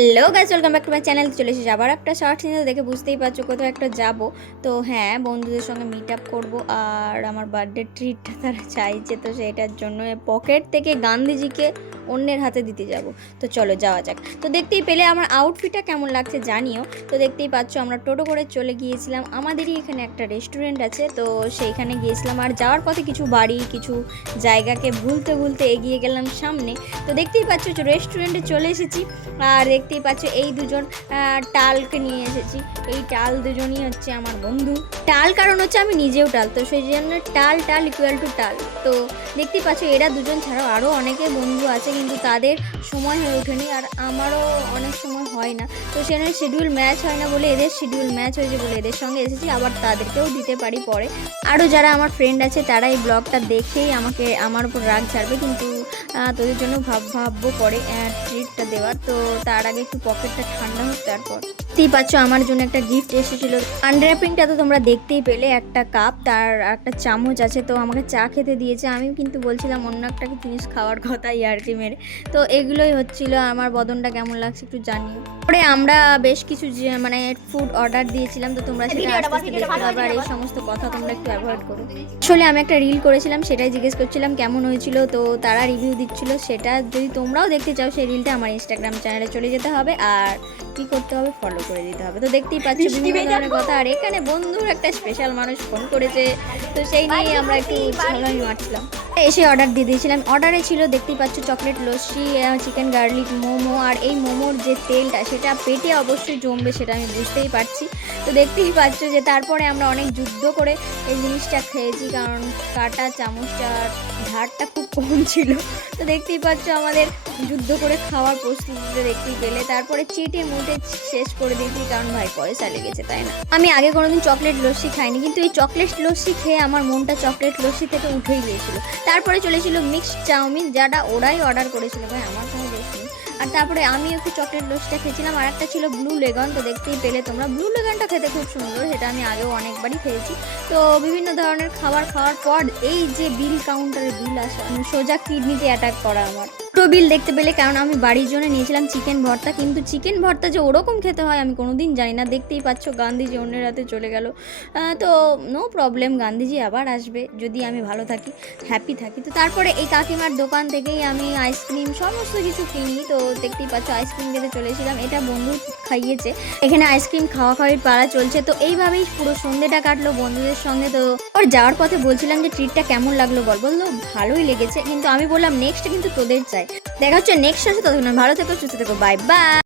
Hello guys, welcome back to my channel. চলে এসেছি আবার একটা শর্ট সিন। দেখে বুঝতেই পারছো কোথাও একটা যাব। তো হ্যাঁ, বন্ধুদের সঙ্গে মিট আপ করবো। আর আমার বার্থডে ট্রিটটা তারা চাইছে, তো সেটার জন্য পকেট থেকে গান্ধীজিকে অন্যের হাতে দিতে যাব। তো চলো যাওয়া যাক। তো দেখতেই পেলে আমার আউটফিটটা কেমন লাগছে জানিও। তো দেখতেই পাচ্ছ আমরা টোটো করে চলে গিয়েছিলাম। আমাদেরই এখানে একটা রেস্টুরেন্ট আছে, তো সেইখানে গিয়েছিলাম। আর যাওয়ার পথে কিছু বাড়ি, কিছু জায়গাকে ভুলতে ভুলতে এগিয়ে গেলাম সামনে। তো দেখতেই পাচ্ছ রেস্টুরেন্টে চলে এসেছি। আর দেখতেই পাচ্ছ এই দুজন টালকে নিয়ে এসেছি। এই টাল দুজনই হচ্ছে আমার বন্ধু। টাল কারণ হচ্ছে আমি নিজেও টাল, তো সেই জন্য টাল টাল ইকুয়াল টু টাল। তো দেখতেই পাচ্ছ এরা দুজন ছাড়াও আরও অনেকে বন্ধু আছে, কিন্তু তাদের সময় হয়ে ওঠেনি। আর আমারও অনেক সময় হয় না, তো সেখানে শিডিউল ম্যাচ হয় না বলে এদের শিডিউল ম্যাচ হয়েছে বলে এদের সঙ্গে এসেছি। আবার তাদেরকেও দিতে পারি পরে। আরও যারা আমার ফ্রেন্ড আছে তারা এই ব্লগটা দেখেই আমার উপর রাগ ছাড়বে, কিন্তু তোদের জন্য ভাববো পরে ট্রিটটা দেওয়ার। তো তার আগে একটু পকেটটা ঠান্ডা হোক। তারপর দেখতেই পাচ্ছ আমার জন্য একটা গিফট এসেছিল। আনর্যাপিংটা তো তোমরা দেখতেই পেলে, একটা কাপ, তার একটা চামচ আছে। তো আমাকে চা খেতে দিয়েছে, আমি কিন্তু বলছিলাম অন্য একটা জিনিস খাওয়ার কথা ইয়ার্কি মেরে। তো এগুলোই হচ্ছিল। আমার বদনটা কেমন লাগছে একটু জানিও। পরে আমরা বেশ কিছু মানে ফুড অর্ডার দিয়েছিলাম, তো তোমরা সেটা আস্তে আস্তে দেখতে পাবে। আর এই সমস্ত কথা তোমরা একটু অ্যাভয়েড করো। আসলে আমি একটা রিল করেছিলাম, সেটাই জিজ্ঞেস করছিলাম কেমন হয়েছিল, তো তারা রিভিউ দিচ্ছিল। সেটা যদি তোমরাও দেখতে চাও সেই রিলটা আমার ইনস্টাগ্রাম চ্যানেলে চলে যেতে হবে। আর কি করতে হবে, ফলো করে দিতে হবে। তো দেখতেই পাচ্ছ বিভিন্ন ধরনের কথা। আর এখানে বন্ধুর একটা স্পেশাল মানুষ ফোন করেছে, তো সেই নিয়ে আমরা একটু ঝামেলা মারছিলাম। এসে অর্ডার দিয়ে দিয়েছিলাম। অর্ডারে ছিল দেখতেই পাচ্ছ chocolate lassi, chicken garlic momo. আর এই মোমোর যে তেলটা সেটা পেটে অবশ্যই জমবে, সেটা আমি বুঝতেই পারছি। তো দেখতেই পাচ্ছ যে তারপরে আমরা অনেক যুদ্ধ করে এই জিনিসটা খেয়েছি, কারণ কাটা চামচটার ধারটা খুব কম ছিল। তো দেখতেই পাচ্ছ আমাদের যুদ্ধ করে খাওয়ার প্রস্তুতিতে দেখতেই পেলে। তারপরে চেটে মুটে শেষ করে দিয়েছি, কারণ ভাই পয়সা লেগেছে, তাই না? আমি আগে কোনোদিন চকলেট লস্যি খাইনি, কিন্তু এই চকলেট লস্যি খেয়ে আমার মনটা চকলেট লস্যি থেকে উঠেই গিয়েছিল। তারপরে চলেছিল মিক্সড চাউমিন, যাটা ওরাই অর্ডার করেছিল, ভাই আমার কোনো দোষ নেই। আর তারপরে আমি একটু চকলেট লস্যিটা খেয়েছিলাম। আর একটা ছিল ব্লু লেগন, তো দেখতেই পেলে তোমরা। ব্লু লেগনটা খেতে খুব সুন্দর, সেটা আমি আগেও অনেকবারই খেয়েছি। তো বিভিন্ন ধরনের খাবার খাওয়ার পর এই যে বিল কাউন্টারে বিল আসা, সোজা কিডনিতে অ্যাটাক করা আমার। দুটো বিল দেখতে পেলে, কারণ আমি বাড়ির জন্য নিয়েছিলাম চিকেন ভর্তা, কিন্তু চিকেন ভর্তা যে ওরকম খেতে হয় আমি কোনোদিন জানি না। দেখতেই পাচ্ছ গান্ধীজি অন্যের রাতে চলে গেল। তো নো প্রবলেম, গান্ধীজি আবার আসবে যদি আমি ভালো থাকি, হ্যাপি থাকি। তো তারপরে এই কাকিমার দোকান থেকেই আমি আইসক্রিম সমস্ত কিছু কিনি। তো দেখতেই পাচ্ছ আইসক্রিম খেতে চলেছিলাম, এটা বন্ধু খাইয়েছে। এখানে আইসক্রিম খাওয়া খাওয়ার পাড়া চলছে। তো এইভাবেই পুরো সন্ধ্যেটা কাটলো বন্ধুদের সঙ্গে। তো ওর যাওয়ার পথে বলছিলাম যে ট্রিটটা কেমন লাগলো বললো ভালোই লেগেছে, কিন্তু আমি বললাম নেক্সট কিন্তু তোদের চাই। দেখা হচ্ছে নেক্সট আসে, ততক্ষণ ভালো থেকো, সুস্থ থেকো, বাই বাই।